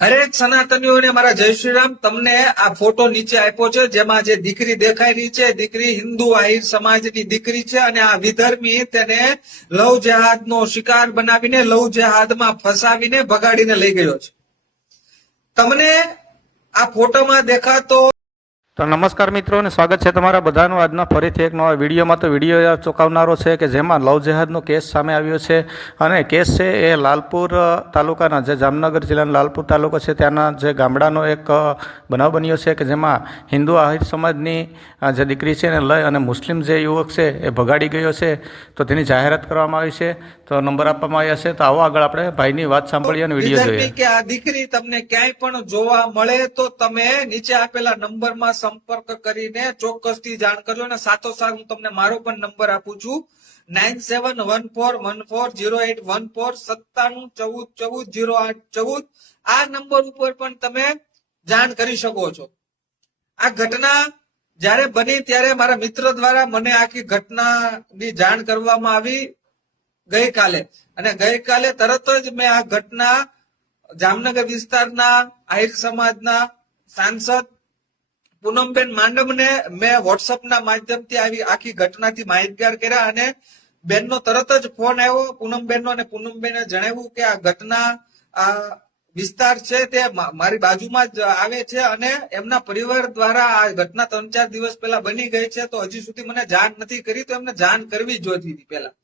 હરેક સનાતનીઓને મારા જય શ્રી રામ તમને આ ફોટો નીચે આપ્યો છે, જેમાં જે દીકરી દેખાઈ રહી છે, દીકરી હિન્દુ આહિર સમાજની દીકરી છે અને આ વિધર્મી તેને લવ જેહાદનો શિકાર બનાવીને, લવ જેહાદમાં ફસાવીને ભગાડીને લઈ ગયો છે. તમને આ ફોટોમાં દેખાતો તો નમસ્કાર મિત્રો અને સ્વાગત છે તમારા બધાનું આજના ફરીથી એક નવા વિડીયોમાં. તો વીડિયો ચોંકાવનારો છે કે જેમાં લવ જેહાદનો કેસ સામે આવ્યો છે અને કેસ છે એ લાલપુર તાલુકાના જે જામનગર જિલ્લાના લાલપુર તાલુકો છે, ત્યાંના જે ગામડાનો એક બનાવ બન્યો છે કે જેમાં હિન્દુ આહિર સમાજની જે દીકરી છે એને લઈ અને મુસ્લિમ જે યુવક છે એ ભગાડી ગયો છે. તો તેની જાહેરાત કરવામાં આવી છે. તો નંબર આપવામાં આવ્યા છે. તો આવો આગળ આપણે ભાઈની વાત સાંભળીએ અને વીડિયો જોઈએ. કે આ દીકરી તમને ક્યાંય પણ જોવા મળે તો તમે નીચે આપેલા નંબરમાં સંપર્ક કરીને ચોક્કસથી જાણ કરજો અને સાથોસાથ હું તમને મારો પણ નંબર આપું છું. Nine seven one four one four zero eight one four સત્તાણું ચૌદ ચૌદ જીરો આઠ ચૌદ. આ નંબર ઉપર પણ તમે જાણ કરી શકો છો. આ ઘટના જ્યારે બની ત્યારે મારા મિત્ર દ્વારા મને આખી ઘટનાની જાણ કરવામાં આવી. ગઈકાલે. અને ગઈકાલે તરત જ મેં આ ઘટના જામનગર વિસ્તારના આહિર સમાજના સાંસદ પૂનમબેન માંડમને મેં વોટ્સઅપના માધ્યમથી આવી આખી ઘટનાથી માહિતગાર કર્યા અને બેનનો તરત જ ફોન આવ્યો પૂનમબેનનો અને પૂનમબેને જણાવ્યું કે આ ઘટના આ વિસ્તાર છે તે મારી બાજુમાં જ આવે છે અને એમના પરિવાર દ્વારા આ ઘટના ત્રણ ચાર દિવસ પહેલા બની ગઈ છે તો હજી સુધી મને જાણ નથી કરી તો એમને જાણ કરવી જોઈતી હતી પહેલા.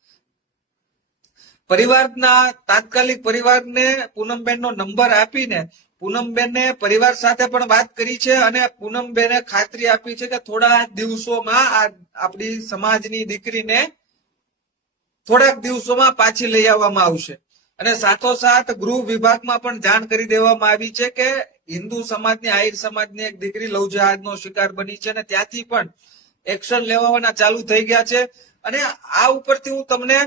પરિવારના તાત્કાલિક પરિવારને પૂનમબેનનો નંબર આપીને પૂનમબેને પરિવાર સાથે પણ વાત કરી છે અને પૂનમબેને ખાતરી આપી છે કે થોડા દિવસોમાં આ આપણી સમાજની દીકરીને થોડાક દિવસોમાં પાછી લઈ આવવામાં આવશે. અને સાથોસાથ ગૃહ વિભાગમાં પણ જાણ કરી દેવામાં આવી છે કે હિન્દુ સમાજની, આહિર સમાજની એક દીકરી લવ શિકાર બની છે અને ત્યાંથી પણ એક્શન લેવાના ચાલુ થઈ ગયા છે. અને આ ઉપરથી હું તમને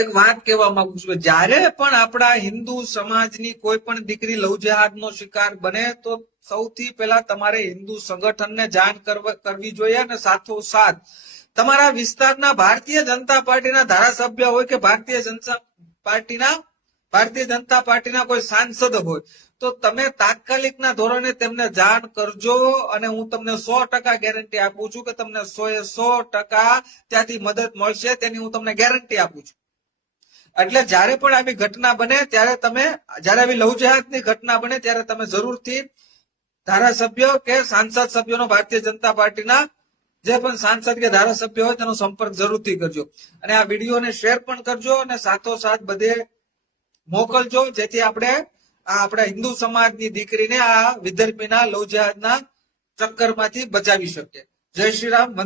એક વાત કહેવા માંગુ છું જ્યારે પણ આપણા હિન્દુ સમાજની કોઈ પણ દીકરી લવ જેહાદનો શિકાર બને, તો સૌથી પહેલા તમારે હિન્દુ સંગઠનને જાણ કરવી જોઈએ અને સાથોસાથ તમારા વિસ્તારના ભારતીય જનતા પાર્ટીના ધારાસભ્ય હોય કે ભારતીય જનતા પાર્ટીના, ભારતીય જનતા પાર્ટીના કોઈ સાંસદ હોય, તો તમે તાત્કાલિકના ધોરણે તેમને જાણ કરજો અને હું તમને સો ટકા ગેરંટી આપું છું કે તમને સો એ સો ટકા ત્યાંથી મદદ મળશે, તેની હું તમને ગેરંટી આપું છું. એટલે જ્યારે પણ આવી ઘટના બને, ત્યારે તમે, જ્યારે આવી લવ ઘટના બને, ત્યારે તમે જરૂરથી ધારાસભ્ય કે સાંસદ સભ્યોનો ભારતીય જનતા પાર્ટીના જે પણ સાંસદ કે ધારાસભ્ય હોય તેનો સંપર્ક જરૂરથી કરજો. અને આ વિડીયોને શેર પણ કરજો અને સાથોસાથ બધે મોકલજો, જેથી આપણે આ આપણા હિન્દુ સમાજની દીકરીને આ વિદર્ભીના લવ જેહાદના ચક્કરમાંથી બચાવી શકીએ. જય શ્રી રામ